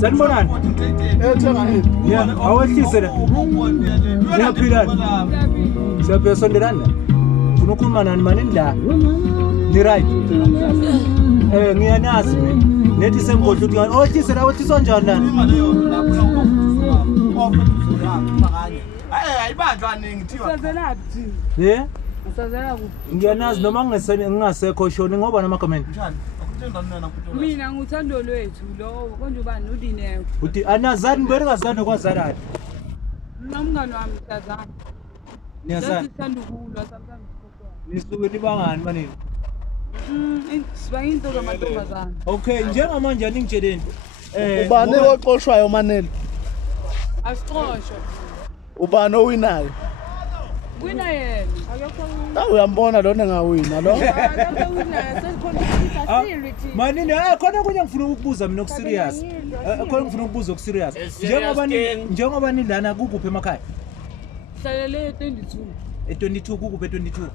Sanibonani. Yeah, awehlise la. Niyaphilana. Siyaphila sondelana. Ufuna ukukhuluma nani mani la? Ni right. Ngiyanazi mina. Nethi sengodla uthi awehlise la wehliswa njani lana? Ayibanjwa ningi thiwa. Sazelaphi? Yeah? Usazela kuphi? Ngiyanazi noma ngingasekho shoni ngoba namakhomeni. Mina nguthando lwethu lo konje ubani udineko. Uthi anazani berikazana kwazalani. Nomngane wami Tazana. Niyazana. Sithanda ukulwa sometimes. Nisuke nibangani manini? Sibangini into kamantombazana. Okay, njengamanje aningitsheleni. Ubani oxoshwayo manele? Asixoshwe. Ubani owinayo? Wina yena. Akekho Uyambona lona engawina lo. akekho wina sesikhona security. Manini khona kunye ngifuna ukubuza mina okuserious. Khona ngifuna ukubuza okuserious. Njengoba nilana kukuphi emakhaya? Hlalele 22. E22 kukuphi e22?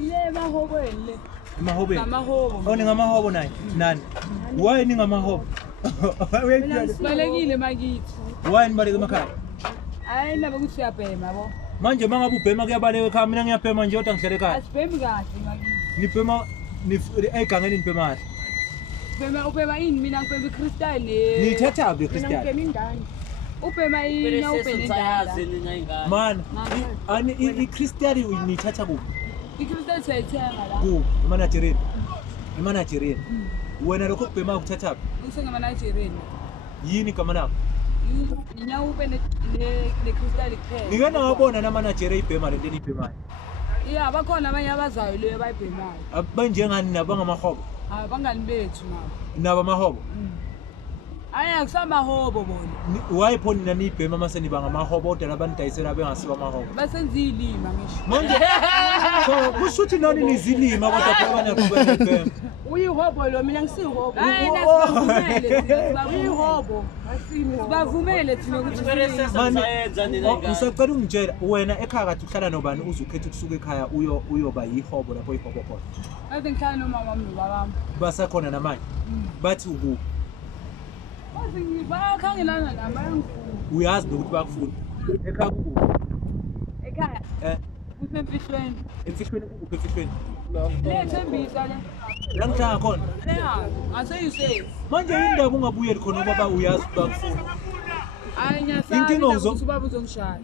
Le mahobweni le. Emahobeni. Ngamahobo. Ningamahobo nayi nani? Why ningamahobo? Mina sibalekile makithi. Why nibaleke emakhaya? Hayi nabe kuthi uyabhema yabo. Manje mangabe ubhema kuyabaleka ekhaya mina ngiyabhema nje kodwa ngihlele ekhaya. Asibhemi kahle makithi. Nibhema egangeni nibhema kahle. Ubhema ini mina ngibhema iCrystal le. Nithatha be Christian. Ubhema ini ubhema Man, ani iCrystal nithatha kuphi? iCrystal sayithenga la. Ku Nigerian. Wena lokho kubhema ukuthatha kuphi? Usengama Nigerian. Yini kama nakho? Ina ube neCrystal kuphela. Ngiyena ngabona nama Nigeria ibhema lento enibhemayo. Yeah, bakhona abanye abazayo leyo bayibhemayo. Abanjengani nabangamahobo? Abangani bethu Naba mahobo. Aya kusamahobo bona. Wayipho nina nibhema mase niba ngamahobo kodwa labanidayisela bengasiwa amahobo. Basenza ilima ngisho. Manje so kushuthi nani nizilima kodwa phela baqhubeka ibhema. Uyihobo lo mina ngisihobo. Hayi nasivumele thina uyihobo. Sibavumele thina ukuthi sayenza nina ngani. Usacela ungitshela wena ekhaya kathi uhlala nobani uzukhetha ukusuka ekhaya uyoba yihobo lapho ihobo khona. Ade ngihlala nomama wami nobabami. Basakhona namanje. Bathi ukuphi? Bakhangelana nami bayangifuna. Uyazi nokuthi bakufuna. Ekhaya ukuphi? Ekhaya. Kusemfihlweni. Emfihlweni ukuphi emfihlweni? Lethembisa le. La ngihlala khona. Yeah, ngaseyuse. Manje indaba ungabuyeli khona ngoba uyazi bakufuna. Hayi nyasana. Inkinga ukuthi ubaba uzongishaya.